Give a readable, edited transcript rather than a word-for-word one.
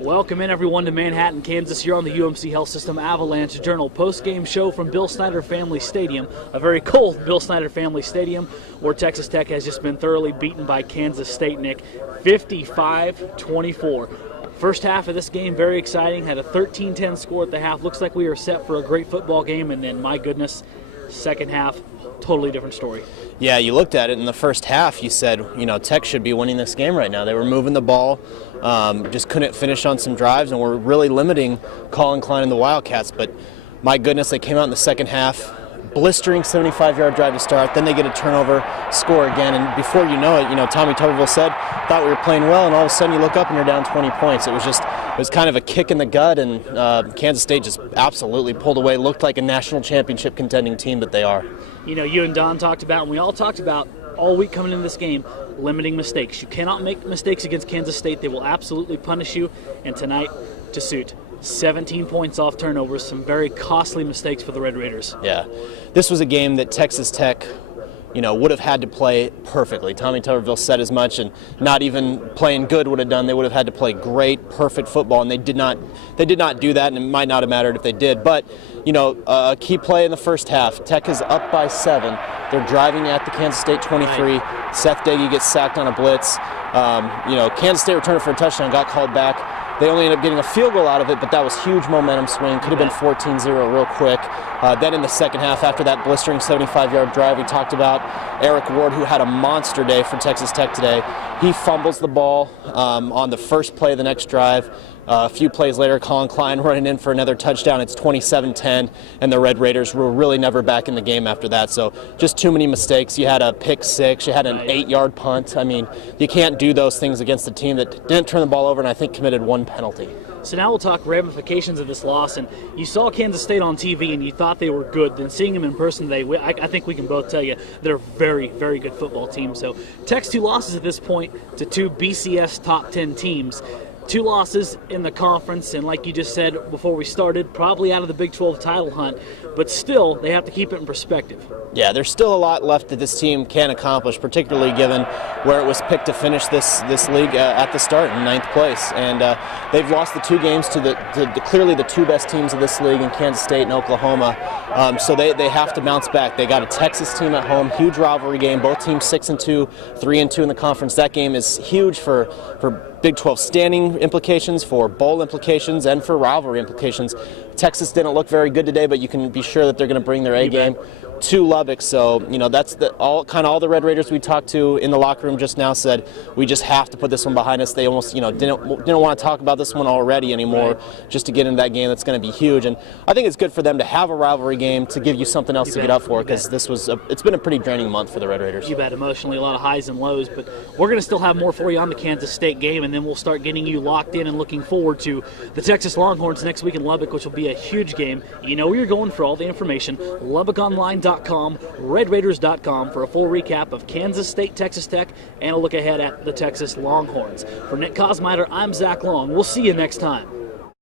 Welcome in everyone to Manhattan, Kansas. You're on the UMC Health System Avalanche-Journal post-game show from Bill Snyder Family Stadium, a very cold Bill Snyder Family Stadium, where Texas Tech has just been thoroughly beaten by Kansas State, Nick, 55-24. First half of this game, very exciting, had a 13-10 score at the half. Looks like we are set for a great football game, and then, my goodness, second half, totally different story. Yeah, you looked at it in the first half, you said, Tech should be winning this game right now. They were moving the ball, just couldn't finish on some drives, and were really limiting Colin Klein and the Wildcats. But my goodness, they came out in the second half, blistering 75-yard drive to start, then they get a turnover, score again, and before you know it, Tommy Tuberville said, thought we were playing well, and all of a sudden you look up and you're down 20 points. It was kind of a kick in the gut, and Kansas State just absolutely pulled away, looked like a national championship contending team that they are. You and Don talked about, and we all talked about all week coming into this game, limiting mistakes. You cannot make mistakes against Kansas State. They will absolutely punish you, and tonight, to suit. 17 points off turnovers, some very costly mistakes for the Red Raiders. Yeah, this was a game that Texas Tech, would have had to play perfectly. Tommy Tuberville said as much, and not even playing good would have done. They would have had to play great, perfect football, and they did not do that, and it might not have mattered if they did. But, a key play in the first half. Tech is up by 7. They're driving at the Kansas State 23. Right. Seth Daggy gets sacked on a blitz. Kansas State returned it for a touchdown, got called back. They only ended up getting a field goal out of it, but that was huge momentum swing. Could have been 14-0 real quick. Then in the second half, after that blistering 75-yard drive, we talked about Eric Ward, who had a monster day for Texas Tech today. He fumbles the ball on the first play of the next drive. A few plays later, Colin Klein running in for another touchdown. It's 27-10, and the Red Raiders were really never back in the game after that. So just too many mistakes. You had a pick six. You had an 8-yard punt. I mean, you can't do those things against a team that didn't turn the ball over and I think committed one penalty. So now we'll talk ramifications of this loss. And you saw Kansas State on TV and you thought they were good. Then seeing them in person today, I think we can both tell you they're a very, very good football team. So Tech's 2 losses at this point to 2 BCS top 10 teams. 2 losses in the conference, and like you just said before we started, probably out of the Big 12 title hunt, but still, they have to keep it in perspective. Yeah, there's still a lot left that this team can accomplish, particularly given where it was picked to finish this league at the start in 9th place. And they've lost the 2 games to clearly the 2 best teams of this league in Kansas State and Oklahoma. So they have to bounce back. They got a Texas team at home, huge rivalry game, both teams 6-2, 3-2 in the conference. That game is huge for Big 12 standing implications, for bowl implications, and for rivalry implications. Texas didn't look very good today, but you can be sure that they're going to bring their A game to Lubbock. So, that's all the Red Raiders we talked to in the locker room just now said, we just have to put this one behind us. They almost, didn't want to talk about this one already anymore, just to get into that game that's going to be huge. And I think it's good for them to have a rivalry game to give you something else to get up for, because it's been a pretty draining month for the Red Raiders. You bet, emotionally, a lot of highs and lows, but we're going to still have more for you on the Kansas State game, and then we'll start getting you locked in and looking forward to the Texas Longhorns next week in Lubbock, which will be a huge game. You know where you're going for all the information. LubbockOnline.com, RedRaiders.com for a full recap of Kansas State, Texas Tech, and a look ahead at the Texas Longhorns. For Nick Kosmider, I'm Zach Long. We'll see you next time.